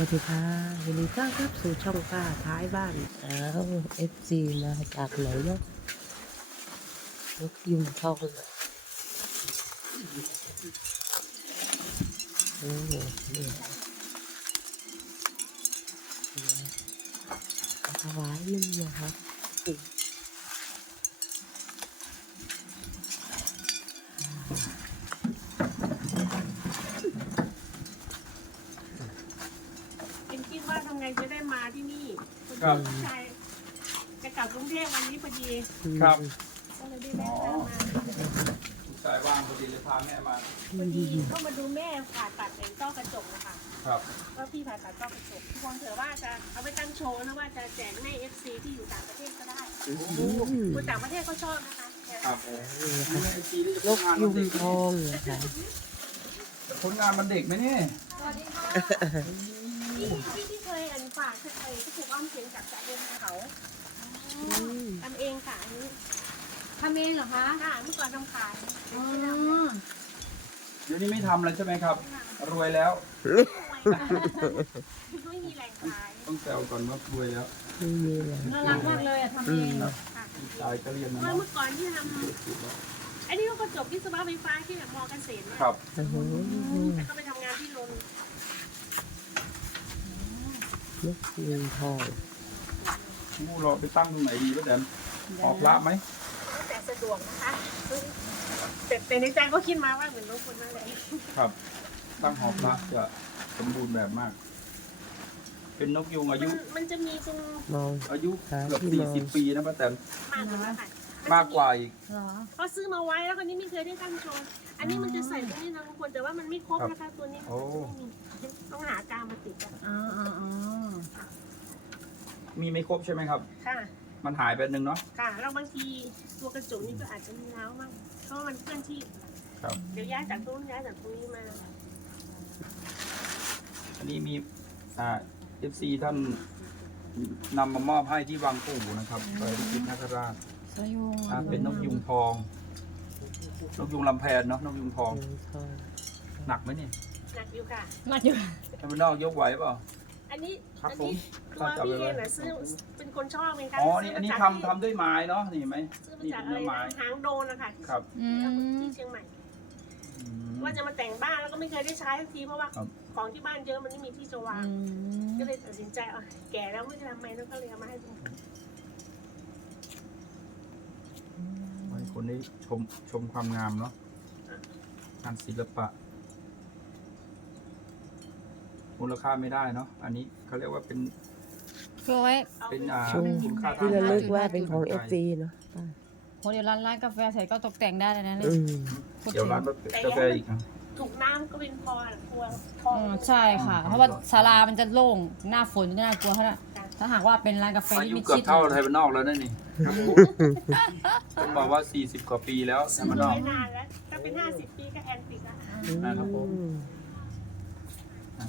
วัสดีค่ะยินดีต้อนรับสู่ช่องป้าท้ายบ้านอ้าวเอฟซีมาจากไหนเนาะนกยุงทองโอ้โหเนี่ยถวายนึ่งนะครับ เอ็นคิดว่าทำไงจะได้มาที่นี่ ครับลูกชายจะกลับกรุงเทพวันนี้พอดีครับก็เลยได้แวะทางมาลูกชายว่างพอดีเลยพาแม่มา พอดีก็มาดูแม่ผ่าตัดเอ็นต้อกระจกนะคะครับว่าพี่ผ่าตัดต้อกระจกทุกคนเถอะว่าจะเอาไปตั้งโชว์นะว่าจะแจกให้เอฟซีที่อยู่ต่างประเทศก็ได้คนต่างประเทศก็ชอบนะคะครับนี่ค่ะไอซีนี่จะนผลกงานยุมันงเด็กทองนะคะผลงานมันเด็กไหมเนี่ยพี่พี่ ที่เคยอันฝากเคยที่ถูกอ้อมเสียงจากจากเองเขาอืมทำเองค่ะอันนี้ทำเองเหรอคะค่ะเมื่อก่อนทำขายอ๋อเดี๋ยวนี้ไม่ทำแล้วใช่ไหมครับ รวยแล้ว ไม่มีแรงขายต้องแซวก่อนว่ารวยแล้วไม่มีเลยน่ารักมากเลยอะทำเองค่ะชายก็เรียนมาเมื่อเนาะเมื่อก่อนที่ทำอันนี้ก็จบวิศวะไฟฟ้าที่แบบมอเกษตรนะครับโอ้โหแล้วก็ไปทำงานที่โรง นกยุงทองมูเราไปตั้งตรงไหนดีป้าแตนออกละไหมแต่สะดวกนะคะแต่แต่ในใจก็คิดมาว่าเหมือนรถคนนั่นแหละครับ ตั้งหอพระจะสมบูรณ์แบบมาก เป็นนกยุงอายุ มันมันจะมีตรงมองอายุเกือบหาที่สี่นอนสิบปีนะป้าแตนมากกว่านั้นค่ะ มากกว่าอีก เหรอ เขาซื้อมาไว้แล้วคนนี้ไม่เคยได้ตั้งโชว์อันนี้มันจะใส่ตรงนี้นะทุกคนแต่ว่ามันไม่ครบนะคะตัวนี้โอ้ไม่มีต้องหากาวมาติดอะอ๋ออ๋ออ๋อมีไม่ครบใช่ไหมครับ ค่ะ มันหายไปอันหนึ่งเนาะ ค่ะแล้วบางทีตัวกระจกนี่ก็อาจจะมีร้าวมั่งเพราะว่ามันเคลื่อนที่ครับ เดี๋ยวย้ายจากตรงนู้นย้ายจากตรงนี้มาอันนี้มีอ่าเอฟซีท่านนำมามอบให้ที่วังปู่นะครับไปที่พินาคราช สยุงอ่าเป็นนกยุงทอง นกยุงลำแพนเนาะนกยุงทองยุงทองหนักไหมเนี่ยหนักอยู่ค่ะมาอยู่ถ้ามันนอกยกไหวเปล่า อันนี้ครับอัผมนี้ตัวพี่เองน่ะซื้อเป็นคนชอบเองค่ะอ๋อนี่อันนี้ทำทำด้วยไม้เนาะนี่เห็นไหม ซื้อมานี่จากเป็นอะไรเนื้อไม้ นะหางโดนนะคะที่ครับอืมที่เชียงใหม่ อืม ว่าจะมาแต่งบ้านแล้วก็ไม่เคยได้ใช้สักทีเพราะว่าครับ ของที่บ้านเยอะมันไม่มีที่จะวางอืมก็เลยตัดสินใจเอาแก่แล้วไม่จะทำไมแล้วก็เลยเอามาให้ดู ไว้คนได้ชมชมความงามเนาะงานศิลปะ มูลค่าไม่ได้เนาะอันนี้เขาเรียกว่าเป็นเพื่อไว้เอาเป็นอ่าช่วงคุณค่าทางที่ระลึกใจว่าเป็นของเอฟซีเนาะป้าโหเดี๋ยวร้านร้านกาแฟใส่ก็ตกแต่งได้เลยนะเนี่อืยมพูดเดี๋ยวถึงร้านกาแฟอีกนะถูกน้ำก็เป็นพอน่ะกลัวพออืมใช่ค่ะ เพราะว่าศาลามันจะโล่งหน้าฝนจะน่ากลัวเท่านั้น ถ้าหากว่าเป็นร้านกาแฟอาที่ยุมีเกือบชิดเท่าไทยบ้านนอกแล้วนั่นนี่ผมบอกว่า 40 กว่าปีแล้วไทซื้ยอบ้านมานอก ไว้นานแล้วถ้าเป็นห้าสิบปีก็แอนติกแล้วนะครับผมอืมนะ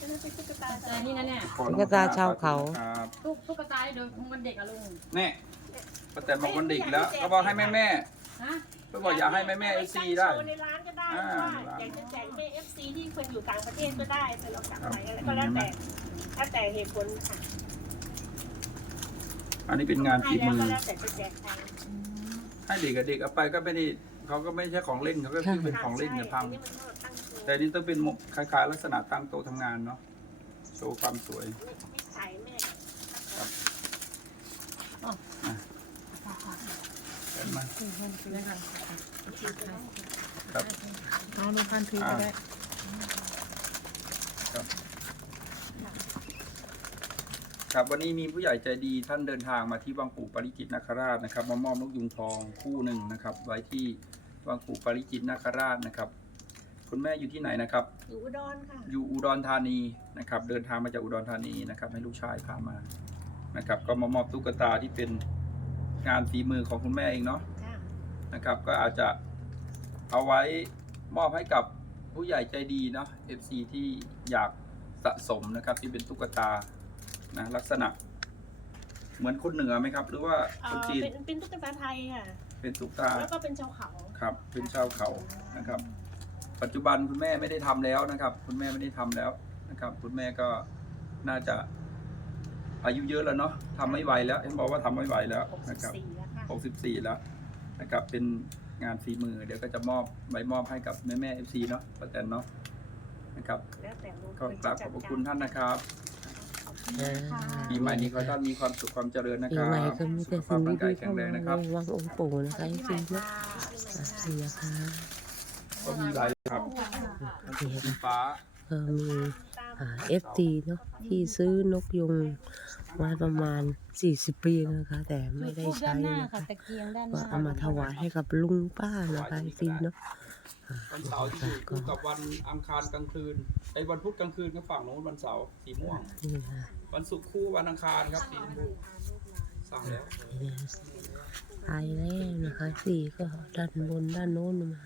ก็จะเป็นตุ๊กตาแต่นี่นะเนี่ยขอตุ๊กตาชาวเขา ครับตุ๊กตุ๊กตาที่โดยมันเด็กอะลุงแน่ป้าแตนบอกวันเด็กแล้ว ก็บอกให้แม่แม่ฮะก็บอกอยากให้แม่แม่เอฟซีได้ โชว์ในร้านก็ได้อ่าว่าอยากจะแจกให้เอฟซีที่คนอยู่ต่างประเทศก็ได้แต่เราสั่งไปอะไรก็แล้วแต่ แล้วแต่เหตุผลค่ะอันนี้เป็นงานให้ฝีแล้วมือ ก็แล้วแต่จะแจกใครให้เด็กกับเด็กเอาไปก็ไม่ได้เขาก็ไม่ใช่ของเล่นเขาก็คือเป็นของเล่นจะทอันนี้มันก็ตั้งโชว์ำแต่นี่ต้องเป็นมุกคล้ายๆลักษณะตั้งโต๊ะทำงานเนาะโชว์ความสวยนิสัยแม่เห็นไหมครับ เอาดูพันทีก็ได้ ครับ วันนี้มีผู้ใหญ่ใจดีท่านเดินทางมาที่วังปู่ปาริจิตนาคราชนะครับมามอบนกยุงทองคู่หนึ่งนะครับ ไว้ที่วังปู่ปาริจิตนาคราชนะครับ คุณแม่อยู่ที่ไหนนะครับ อยู่อุดรค่ะ อยู่อุดรธานีนะครับ เดินทางมาจากอุดรธานีนะครับ ให้ลูกชายพามานะครับ ก็มามอบตุ๊กตาที่เป็นงานฝีมือของคุณแม่เองเนาะค่ะนะครับ ก็อาจจะเอาไว้มอบให้กับผู้ใหญ่ใจดีเนาะ FC ที่อยากสะสมนะครับที่เป็นตุ๊กตา นะลักษณะ เหมือนคนเหนือไหมครับ หรือว่าเอ่คนอจีนเป็นเป็นตุ๊กตาไทยค่ะ เป็นตุ๊กตาแล้วก็เป็นชาวเขาครับ เป็นชาวเขานะครับ ปัจจุบันคุณแม่ไม่ได้ทำแล้วนะครับ คุณแม่ไม่ได้ทำแล้วนะครับ คุณแม่ก็น่าจะ อายุเยอะแล้วเนาะทำไม่ไหวแล้วเห็นบอกว่าทำไม่ไหวแล้วหกสินะบครับ สี่แล้วค่ะ 64 แล้วนะครับเป็นงานฝีมือเดี๋ยวก็จะมอบใบมอบให้กับแม่แม่เอฟซีเนาะป้าแตนเนาะนะครับแล้วแต่ลุงก็กราบขอบพระคุณท่านนะครับอ่า ปีใหม่นี้ขอให้ท่านมีความสุขความเจริญนะปีครับใหม่ก็มีแต่สุขภาสิ่พงร่างดีกายๆแข็เข้างแรมางนะครับ ในวังองค์ปู่นะคะจริงๆนะอะนี่นะคะก็มีหลายครับนี่สีค่ะฟ้าก็มีเอฟซีเนาะที่ซื้อนกยุงมาประมาณ 40 ปีแล้วนะคะ แต่ไม่ได้ทูบด้าใช้นหน้านะค่ะคะตะเกียงด้านหก็น้าเอามาถวายให้กับลุงป้านะคะเอฟซีเนาะอะ วันเสาร์ที่อยู่คู่กับวันอังคารกลางคืนไอ้วันพุธกลางคืนก็ฝั่งโน้นวันเสาร์สีม่วงนี่ค่ะวันศุกร์คู่วันอังคารครับสีชมพูสั่งแล้วนี่นะไปแล้วนะคะสีก็ด้านบนด้านโน้นมา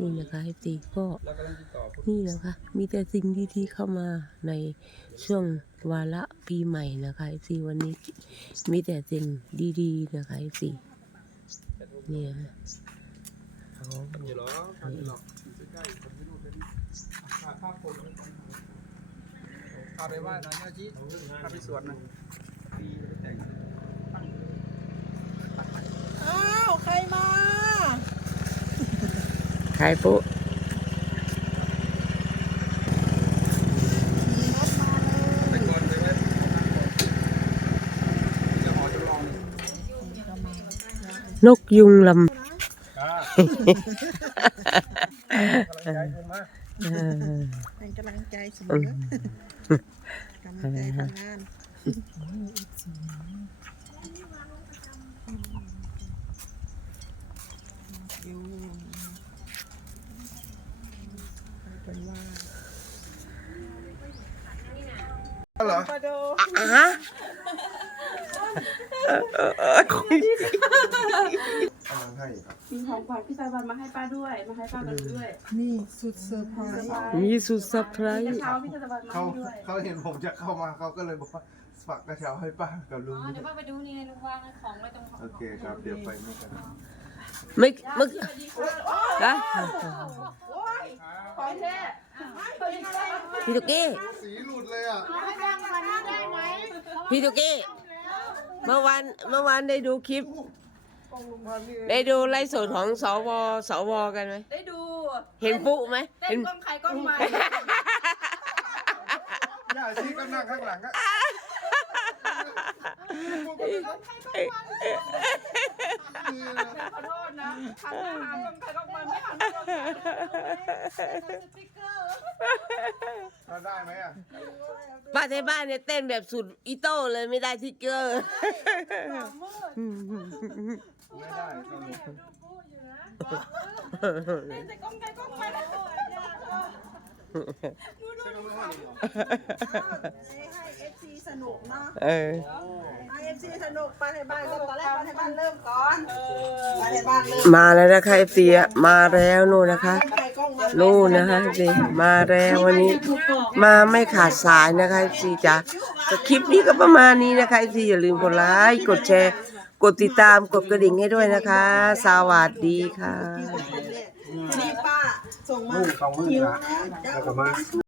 นี่นะคะเอฟซีก็แล้วก็ต้องติดต่อผู้นี่นะคะ มีแต่สิ่งดีๆเข้ามาในช่วงวาระปีใหม่นะคะเอฟซีวันนี้มีแต่สิ่งดีๆนะคะเอฟซีเนี่ยเอยู่หรอทำอยู่หรออยู่ใกล้ๆคนที่นู่นเป็นถ่ายภาพคนพาไปไหว้น่อยนะจีพาไปสวนนะดีแต่งตั้งอ้าวใครมาขายปุ๊นกยุงลำ เออเป็นกำลังใจเสมอกำลังใจทำงานอยู่เป็นว่าเหรออะำลังให้ครับ มีของขวัญพี่ตะวันมาให้ป้าด้วย มาให้ป้ากันด้วยนี่สุดเซอร์ไพรส์มีสุดเซอร์ไพรกระส์เช้าพี่ตะวันมาเขาให้ด้วยเขาเห็นผมจะเข้ามาเขาก็เลยบอกว่าฝากกระเช้าให้ป้ากับลุอ๋งอเดี๋ยวป้าไปดูนี่ไงลุงวางของไว้ตรงโอเคครับ เดี๋ยวไปนี่กันไม่ไม่ฮะขอแท้พี่ตุกกี้สีหลุดเลยอะพี่ตุกกี้เมื่อวานเมื่อวานได้ดูคลิป ได้ดูไลฟ์สดของสวสวกันไหมได้ดูเห็นปุ๊ไหมเต้เห็นนกล้องใครกล้องมันย่าชีก็นั่งข้างหลังก็ขอโทษนะหันหน้าหากล้องใครกล้องมันไม่หันมากล้องฉันได้ไหมอะป้าที่บ้านเนี่ยเต้นแบบสุดอีโต้เลยไม่ได้ทิกเกอร์ ไม่ได้สรุปแต่กล้องใครกล้องมันให้เอฟซีสนุกเนาะเออให้เอฟซีสนุกไปในบ้านก็ตอนแรกไปในบ้านเริ่มก่อนไปในบ้านเริ่มมาแล้วนะคะเสีมาแล้วนู่นนะคะนู่นนะคะสิมาแล้ววันนี้ มาไม่ขาดสายนะคะสิจ้ะคลิปนี้ก็ประมาณนี้นะคะสิอย่าลืมกดไลค์กดแชร์ กดติดตามกดกระดิ่งให้ด้วยนะคะ สวัสดีค่ะ ทีนี้ป้าส่งมาสองมือคิวนะแล้วแล้วก็มา